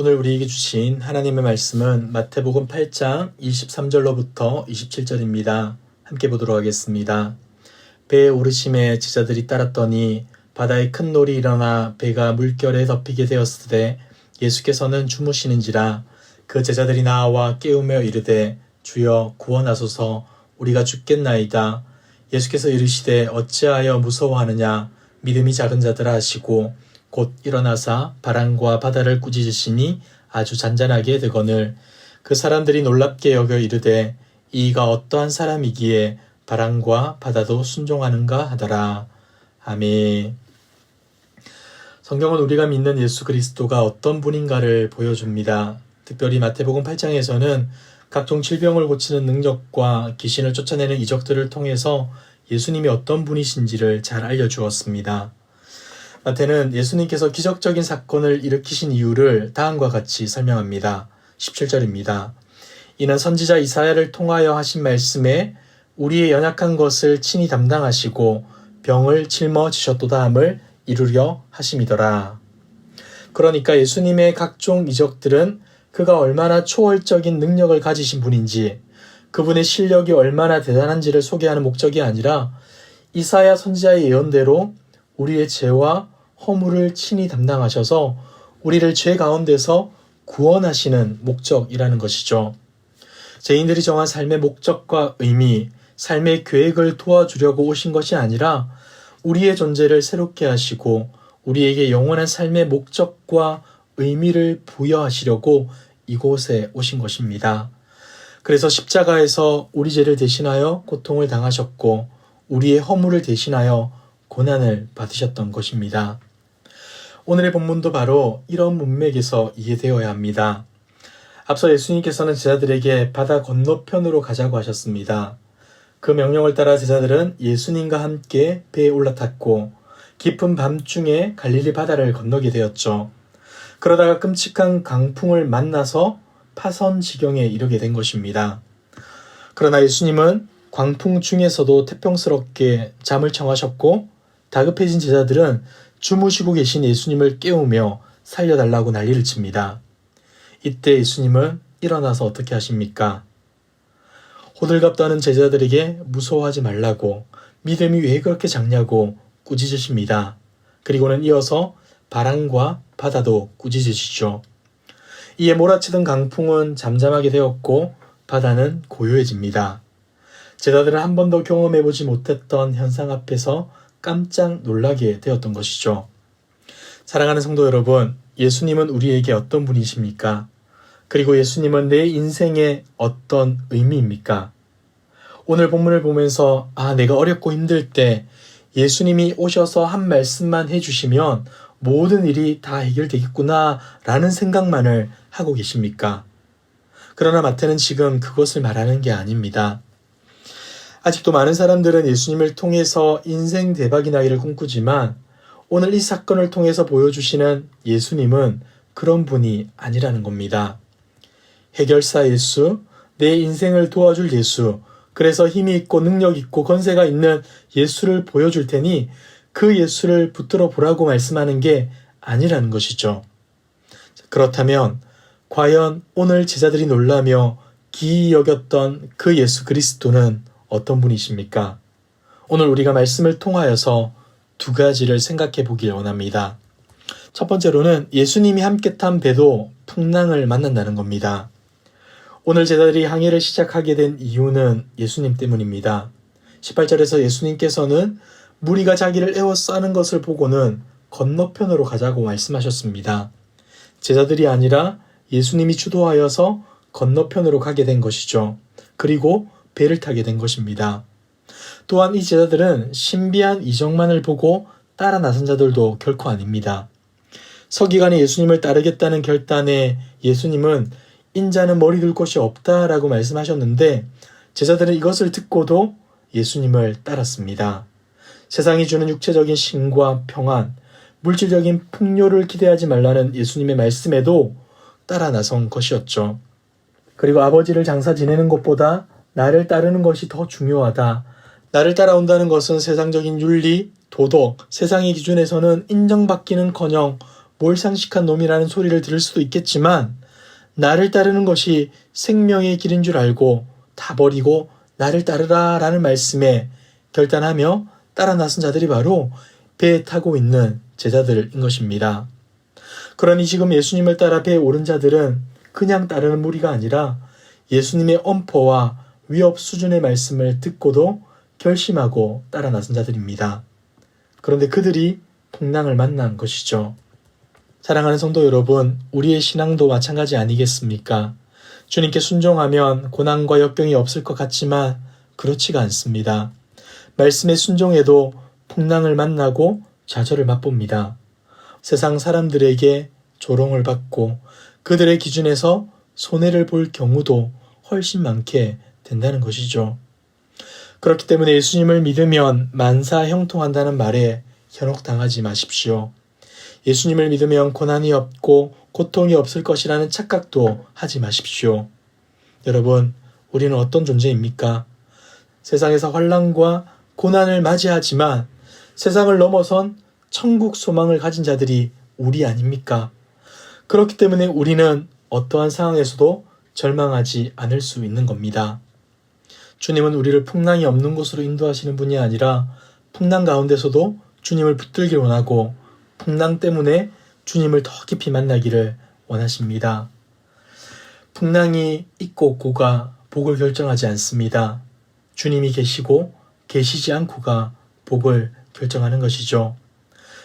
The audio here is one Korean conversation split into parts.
오늘 우리에게 주신 하나님의 말씀은 마태복음 8장 23절로부터 27절입니다. 함께 보도록 하겠습니다. 배에 오르심에 제자들이 따랐더니 바다에 큰 놀이 일어나 배가 물결에 덮이게 되었을 때 예수께서는 주무시는지라. 그 제자들이 나와 깨우며 이르되 주여 구원하소서, 우리가 죽겠나이다. 예수께서 이르시되 어찌하여 무서워하느냐, 믿음이 작은 자들아 하시고 곧 일어나사 바람과 바다를 꾸짖으시니 아주 잔잔하게 되거늘. 그 사람들이 놀랍게 여겨 이르되 이가 어떠한 사람이기에 바람과 바다도 순종하는가 하더라. 아멘. 성경은 우리가 믿는 예수 그리스도가 어떤 분인가를 보여줍니다. 특별히 마태복음 8장에서는 각종 질병을 고치는 능력과 귀신을 쫓아내는 이적들을 통해서 예수님이 어떤 분이신지를 잘 알려주었습니다. 마태는 예수님께서 기적적인 사건을 일으키신 이유를 다음과 같이 설명합니다. 17절입니다. 이는 선지자 이사야를 통하여 하신 말씀에 우리의 연약한 것을 친히 담당하시고 병을 짊어지셨도다 함을 이루려 하심이더라. 그러니까 예수님의 각종 이적들은 그가 얼마나 초월적인 능력을 가지신 분인지, 그분의 실력이 얼마나 대단한지를 소개하는 목적이 아니라 이사야 선지자의 예언대로 우리의 죄와 허물을 친히 담당하셔서 우리를 죄 가운데서 구원하시는 목적이라는 것이죠. 죄인들이 정한 삶의 목적과 의미, 삶의 계획을 도와주려고 오신 것이 아니라 우리의 존재를 새롭게 하시고 우리에게 영원한 삶의 목적과 의미를 부여하시려고 이곳에 오신 것입니다. 그래서 십자가에서 우리 죄를 대신하여 고통을 당하셨고 우리의 허물을 대신하여 고난을 받으셨던 것입니다. 오늘의 본문도 바로 이런 문맥에서 이해되어야 합니다. 앞서 예수님께서는 제자들에게 바다 건너편으로 가자고 하셨습니다. 그 명령을 따라 제자들은 예수님과 함께 배에 올라탔고 깊은 밤중에 갈릴리 바다를 건너게 되었죠. 그러다가 끔찍한 강풍을 만나서 파선 지경에 이르게 된 것입니다. 그러나 예수님은 광풍 중에서도 태평스럽게 잠을 청하셨고 다급해진 제자들은 주무시고 계신 예수님을 깨우며 살려달라고 난리를 칩니다. 이때 예수님은 일어나서 어떻게 하십니까? 호들갑 떠는 제자들에게 무서워하지 말라고, 믿음이 왜 그렇게 작냐고 꾸짖으십니다. 그리고는 이어서 바람과 바다도 꾸짖으시죠. 이에 몰아치던 강풍은 잠잠하게 되었고 바다는 고요해집니다. 제자들은 한 번도 경험해보지 못했던 현상 앞에서 깜짝 놀라게 되었던 것이죠. 사랑하는 성도 여러분, 예수님은 우리에게 어떤 분이십니까? 그리고 예수님은 내 인생에 어떤 의미입니까? 오늘 본문을 보면서 내가 어렵고 힘들 때 예수님이 오셔서 한 말씀만 해주시면 모든 일이 다 해결되겠구나 라는 생각만을 하고 계십니까? 그러나 마태는 지금 그것을 말하는 게 아닙니다. 아직도 많은 사람들은 예수님을 통해서 인생 대박이 나기를 꿈꾸지만 오늘 이 사건을 통해서 보여주시는 예수님은 그런 분이 아니라는 겁니다. 해결사 예수, 내 인생을 도와줄 예수, 그래서 힘이 있고 능력 있고 권세가 있는 예수를 보여줄 테니 그 예수를 붙들어 보라고 말씀하는 게 아니라는 것이죠. 그렇다면 과연 오늘 제자들이 놀라며 기이 여겼던 그 예수 그리스도는 어떤 분이십니까? 오늘 우리가 말씀을 통하여서 두 가지를 생각해 보길 원합니다. 첫 번째로는 예수님이 함께 탄 배도 풍랑을 만난다는 겁니다. 오늘 제자들이 항해를 시작하게 된 이유는 예수님 때문입니다. 18절에서 예수님께서는 무리가 자기를 에워싸는 것을 보고는 건너편으로 가자고 말씀하셨습니다. 제자들이 아니라 예수님이 주도하여서 건너편으로 가게 된 것이죠. 그리고 배를 타게 된 것입니다. 또한 이 제자들은 신비한 이적만을 보고 따라 나선 자들도 결코 아닙니다. 서기관이 예수님을 따르겠다는 결단에 예수님은 인자는 머리 둘 곳이 없다라고 말씀하셨는데 제자들은 이것을 듣고도 예수님을 따랐습니다. 세상이 주는 육체적인 신과 평안, 물질적인 풍요를 기대하지 말라는 예수님의 말씀에도 따라 나선 것이었죠. 그리고 아버지를 장사 지내는 것보다 나를 따르는 것이 더 중요하다. 나를 따라온다는 것은 세상적인 윤리, 도덕, 세상의 기준에서는 인정받기는커녕 몰상식한 놈이라는 소리를 들을 수도 있겠지만 나를 따르는 것이 생명의 길인 줄 알고 다 버리고 나를 따르라 라는 말씀에 결단하며 따라 나선 자들이 바로 배에 타고 있는 제자들인 것입니다. 그러니 지금 예수님을 따라 배에 오른 자들은 그냥 따르는 무리가 아니라 예수님의 엄포와 위협 수준의 말씀을 듣고도 결심하고 따라 나선 자들입니다. 그런데 그들이 풍랑을 만난 것이죠. 사랑하는 성도 여러분, 우리의 신앙도 마찬가지 아니겠습니까? 주님께 순종하면 고난과 역경이 없을 것 같지만 그렇지가 않습니다. 말씀에 순종해도 풍랑을 만나고 좌절을 맛봅니다. 세상 사람들에게 조롱을 받고 그들의 기준에서 손해를 볼 경우도 훨씬 많게 된다는 것이죠. 그렇기 때문에 예수님을 믿으면 만사 형통한다는 말에 현혹당하지 마십시오. 예수님을 믿으면 고난이 없고 고통이 없을 것이라는 착각도 하지 마십시오. 여러분, 우리는 어떤 존재입니까? 세상에서 환난과 고난을 맞이하지만 세상을 넘어선 천국 소망을 가진 자들이 우리 아닙니까? 그렇기 때문에 우리는 어떠한 상황에서도 절망하지 않을 수 있는 겁니다. 주님은 우리를 풍랑이 없는 곳으로 인도하시는 분이 아니라 풍랑 가운데서도 주님을 붙들길 원하고 풍랑 때문에 주님을 더 깊이 만나기를 원하십니다. 풍랑이 있고 없고가 복을 결정하지 않습니다. 주님이 계시고 계시지 않고가 복을 결정하는 것이죠.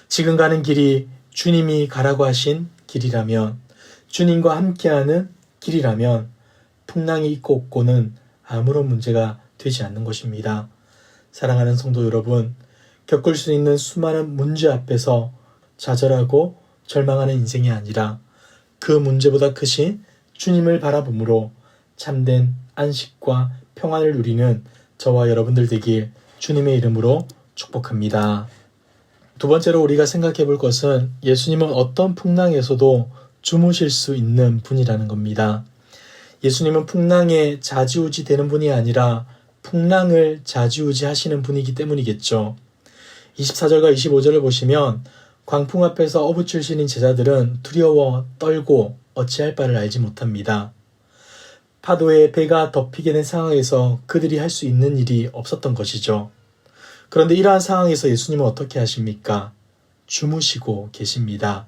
지금 가는 길이 주님이 가라고 하신 길이라면, 주님과 함께하는 길이라면 풍랑이 있고 없고는 아무런 문제가 되지 않는 것입니다. 사랑하는 성도 여러분, 겪을 수 있는 수많은 문제 앞에서 좌절하고 절망하는 인생이 아니라 그 문제보다 크신 주님을 바라봄으로 참된 안식과 평안을 누리는 저와 여러분들 되길 주님의 이름으로 축복합니다. 두 번째로 우리가 생각해 볼 것은 예수님은 어떤 풍랑에서도 주무실 수 있는 분이라는 겁니다. 예수님은 풍랑에 좌지우지 되는 분이 아니라 풍랑을 좌지우지 하시는 분이기 때문이겠죠. 24절과 25절을 보시면 광풍 앞에서 어부출신인 제자들은 두려워 떨고 어찌할 바를 알지 못합니다. 파도에 배가 덮이게 된 상황에서 그들이 할 수 있는 일이 없었던 것이죠. 그런데 이러한 상황에서 예수님은 어떻게 하십니까? 주무시고 계십니다.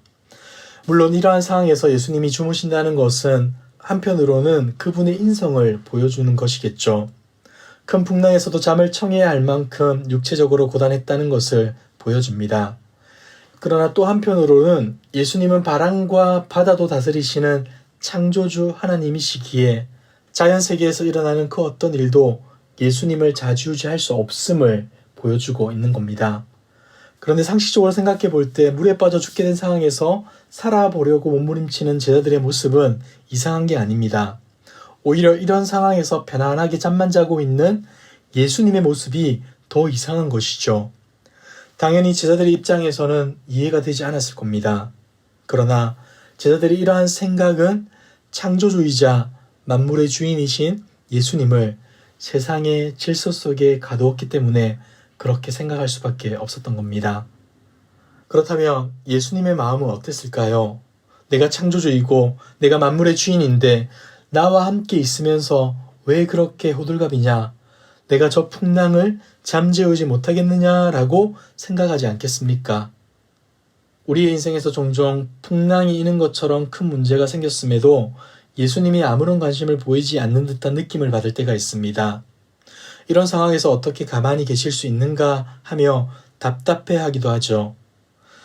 물론 이러한 상황에서 예수님이 주무신다는 것은 한편으로는 그분의 인성을 보여주는 것이겠죠. 큰 풍랑에서도 잠을 청해야 할 만큼 육체적으로 고단했다는 것을 보여줍니다. 그러나 또 한편으로는 예수님은 바람과 바다도 다스리시는 창조주 하나님이시기에 자연세계에서 일어나는 그 어떤 일도 예수님을 좌지우지할 수 없음을 보여주고 있는 겁니다. 그런데 상식적으로 생각해 볼 때 물에 빠져 죽게 된 상황에서 살아보려고 몸부림치는 제자들의 모습은 이상한 게 아닙니다. 오히려 이런 상황에서 편안하게 잠만 자고 있는 예수님의 모습이 더 이상한 것이죠. 당연히 제자들의 입장에서는 이해가 되지 않았을 겁니다. 그러나 제자들이 이러한 생각은 창조주이자 만물의 주인이신 예수님을 세상의 질서 속에 가두었기 때문에 그렇게 생각할 수밖에 없었던 겁니다. 그렇다면 예수님의 마음은 어땠을까요? 내가 창조주이고 내가 만물의 주인인데 나와 함께 있으면서 왜 그렇게 호들갑이냐? 내가 저 풍랑을 잠재우지 못하겠느냐라고 생각하지 않겠습니까? 우리의 인생에서 종종 풍랑이 있는 것처럼 큰 문제가 생겼음에도 예수님이 아무런 관심을 보이지 않는 듯한 느낌을 받을 때가 있습니다. 이런 상황에서 어떻게 가만히 계실 수 있는가 하며 답답해하기도 하죠.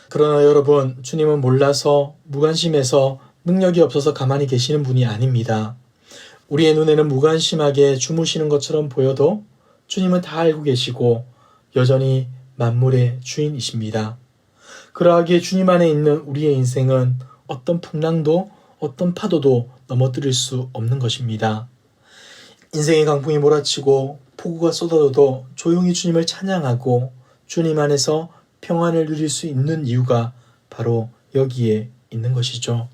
그러나 여러분, 주님은 몰라서 무관심해서 능력이 없어서 가만히 계시는 분이 아닙니다. 우리의 눈에는 무관심하게 주무시는 것처럼 보여도 주님은 다 알고 계시고 여전히 만물의 주인이십니다. 그러하기에 주님 안에 있는 우리의 인생은 어떤 풍랑도 어떤 파도도 넘어뜨릴 수 없는 것입니다. 인생의 강풍이 몰아치고 폭우가 쏟아져도 조용히 주님을 찬양하고 주님 안에서 평안을 누릴 수 있는 이유가 바로 여기에 있는 것이죠.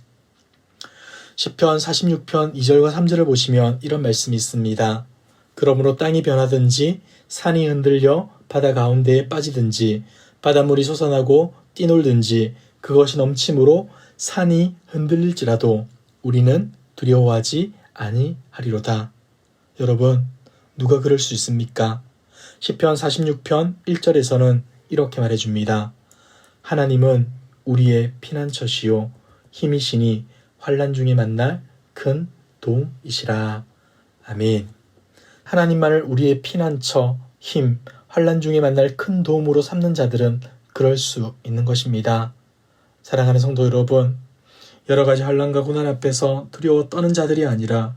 시편 46편 2절과 3절을 보시면 이런 말씀이 있습니다. 그러므로 땅이 변하든지 산이 흔들려 바다 가운데에 빠지든지 바닷물이 솟아나고 뛰놀든지 그것이 넘침으로 산이 흔들릴지라도 우리는 두려워하지 아니하리로다. 여러분, 누가 그럴 수 있습니까? 시편 46편 1절에서는 이렇게 말해줍니다. 하나님은 우리의 피난처시요 힘이시니 환난 중에 만날 큰 도움이시라. 아멘. 하나님만을 우리의 피난처, 힘, 환난 중에 만날 큰 도움으로 삼는 자들은 그럴 수 있는 것입니다. 사랑하는 성도 여러분, 여러 가지 환난과 고난 앞에서 두려워 떠는 자들이 아니라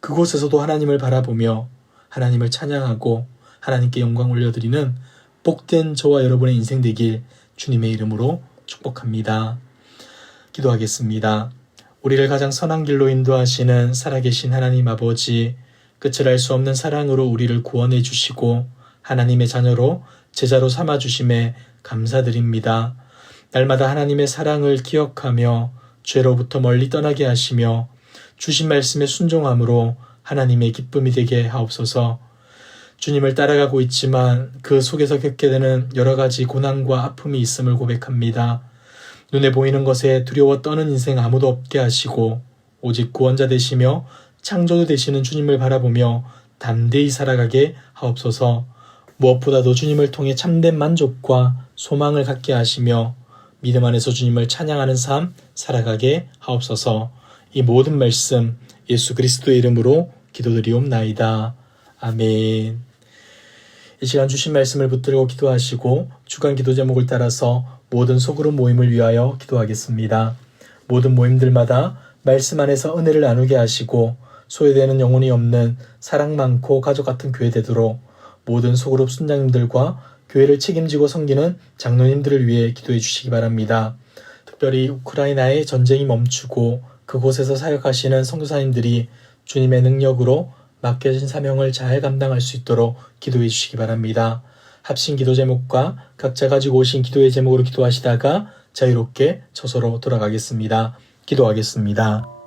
그곳에서도 하나님을 바라보며 하나님을 찬양하고 하나님께 영광 올려드리는 복된 저와 여러분의 인생 되길 주님의 이름으로 축복합니다. 기도하겠습니다. 우리를 가장 선한 길로 인도하시는 살아계신 하나님 아버지, 끝을 알 수 없는 사랑으로 우리를 구원해 주시고 하나님의 자녀로 제자로 삼아 주심에 감사드립니다. 날마다 하나님의 사랑을 기억하며 죄로부터 멀리 떠나게 하시며 주신 말씀에 순종함으로 하나님의 기쁨이 되게 하옵소서. 주님을 따라가고 있지만 그 속에서 겪게 되는 여러 가지 고난과 아픔이 있음을 고백합니다. 눈에 보이는 것에 두려워 떠는 인생 아무도 없게 하시고 오직 구원자 되시며 창조주 되시는 주님을 바라보며 담대히 살아가게 하옵소서. 무엇보다도 주님을 통해 참된 만족과 소망을 갖게 하시며 믿음 안에서 주님을 찬양하는 삶 살아가게 하옵소서. 이 모든 말씀 예수 그리스도의 이름으로 기도드리옵나이다. 아멘. 이 시간 주신 말씀을 붙들고 기도하시고 주간 기도 제목을 따라서 모든 소그룹 모임을 위하여 기도하겠습니다. 모든 모임들마다 말씀 안에서 은혜를 나누게 하시고 소외되는 영혼이 없는 사랑 많고 가족 같은 교회 되도록 모든 소그룹 순장님들과 교회를 책임지고 섬기는 장로님들을 위해 기도해 주시기 바랍니다. 특별히 우크라이나의 전쟁이 멈추고 그곳에서 사역하시는 선교사님들이 주님의 능력으로 맡겨진 사명을 잘 감당할 수 있도록 기도해 주시기 바랍니다. 합심 기도 제목과 각자 가지고 오신 기도의 제목으로 기도하시다가 자유롭게 처소로 돌아가겠습니다. 기도하겠습니다.